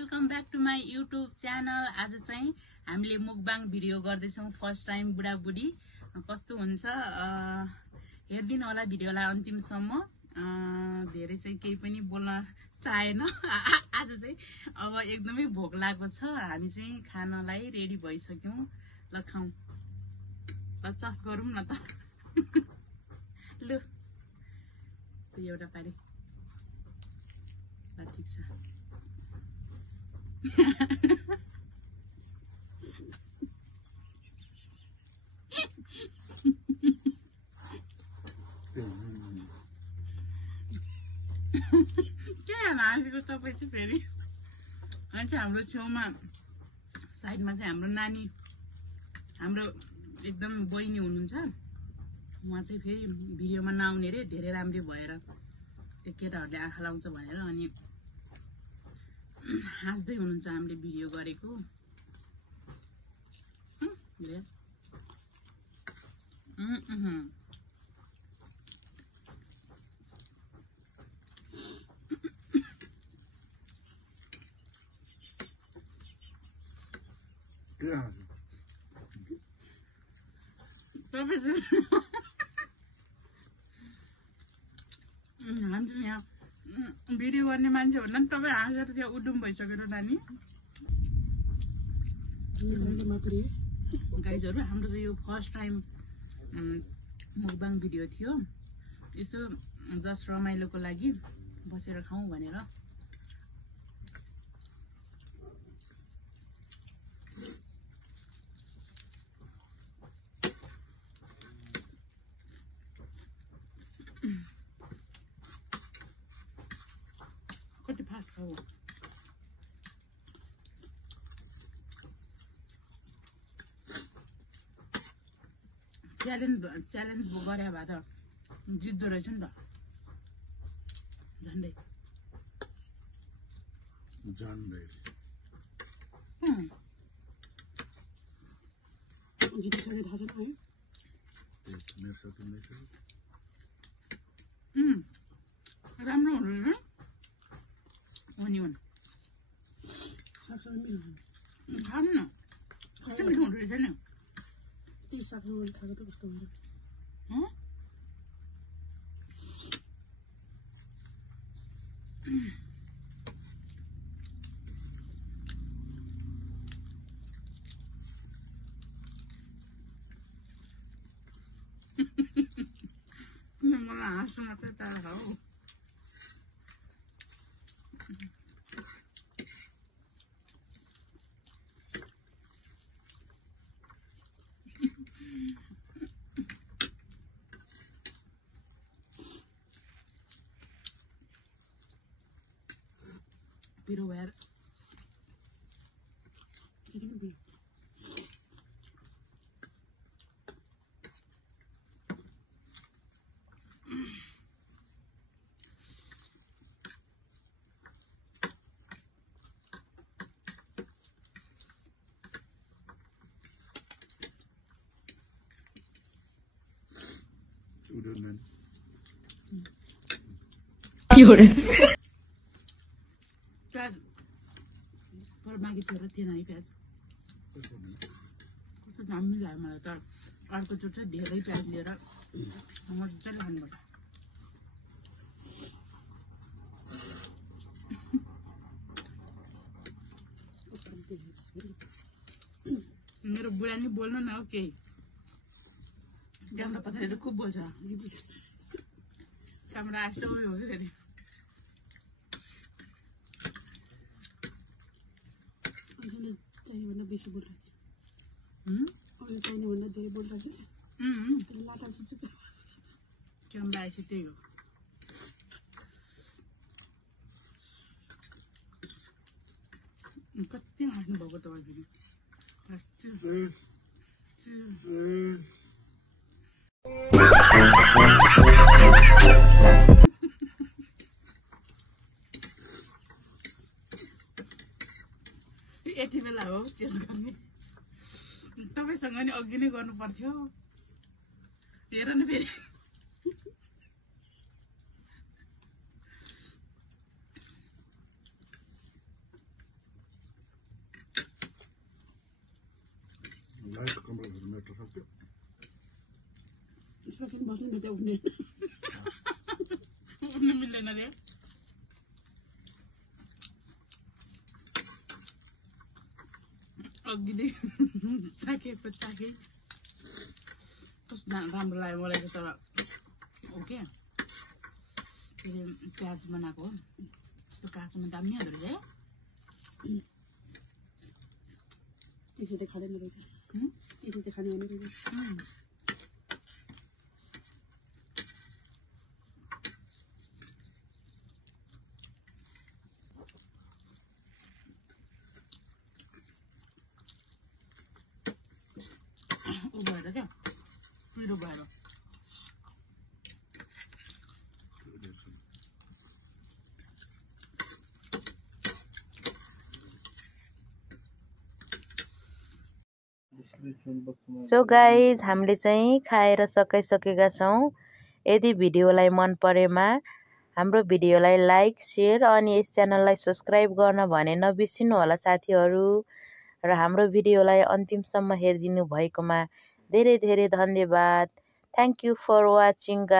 Welcome back to my YouTube channel. आज चाहिँ हामीले मुकबाङ भिडियो गर्दैछौँ। फर्स्ट टाइम बुढाबुढी कस्तो हुन्छ हेर्दिनु होला भिडियोलाई अन्तिमसम्म। धेरै चाहिँ केही पनि बोल्न चाहेन। आज चाहिँ अब एकदमै भोक लागेको छ। हामी चाहिँ खानलाई रेडी भइसक्यौँ। ल खाउँ, ल चस गरौँ न त। लु एउटा पारी ल ठिक छ। के हाँसेको तपाईँ चाहिँ फेरि? अनि चाहिँ हाम्रो छेउमा साइडमा चाहिँ हाम्रो नानी, हाम्रो एकदम बहिनी हुनुहुन्छ। उहाँ चाहिँ फेरि भिडियोमा नआउने रे, धेरै राम्रो भएर त्यो केटाहरूले आँखा लाउँछ भनेर, अनि हाँस्दै हुनुहुन्छ हामीले भिडियो गरेको। हामी यहाँ भिडियो गर्ने मान्छेहरूलाई नि तपाईँ हाँसेर त्यहाँ उडुम भइसक्यो नानी। गाइजहरू, हाम्रो चाहिँ यो फर्स्ट टाइम मुकबाङ भिडियो थियो। यसो जस्ट रमाइलोको लागि बसेर खाउँ भनेर। कति फास्ट खाऊ। च्यालेन्ज गरे भए त जित्दो रहेछ नि त। झन्डै राम्रो हुँदैन अनियन खानु न, कस्तो मिठो हुँदो रहेछ नि। खाएको त कस्तो हुन्छ। मलाई हाँस्नु मात्रै त हो। पिरो भएर प्याज पर बाँकी थियो र थिएन है प्याज। कस्तो दामी लाग्यो मलाई त। अर्कोचोटि चाहिँ धेरै प्याज लिएर मजाले खानुपर्छ। मेरो बुढा नि बोल्नु न हो केही, क्यामेरा पछाडि खुब बोल्छ। क्यामेरा आस्टमै हो कि फेरि। चाहिएभन्दा बेसी बोलिरहेको चाहिनेभन्दा धेरै बोलिरहेको लाटा सुन्छ। क्यामेरा आएपछि त्यही हो। कति हाँस्नु भएको तपाईँ फेरि। यति बेला हो चेस गर्ने। तपाईँसँग नि अघि नै गर्नु पर्थ्यो। हेर न फेरि। उठ्नु मिल्दैन रे अघिदेखि चाखेको चाखे कस्तो राम्रो लाग्यो मलाई तर ओके प्याज बनाएको हो यस्तो काँचोमा दामी हुँदो रहेछ है त्यसो त खाँदैन रहेछ त्यसो त खाने होइन रहेछ ऊ भएर क्या पिरो भएर सो गाइज हामीले चाहिँ खाएर सकिसकेका छौँ। यदि भिडियोलाई मन परेमा हाम्रो भिडियोलाई लाइक शेयर अनि यस च्यानललाई सब्स्क्राइब गर्न भने नबिर्सिनु होला साथीहरू र हाम्रो भिडियोलाई अन्तिमसम्म हेरिदिनु भएकोमा धेरै धेरै धन्यवाद। Thank you for watching guys.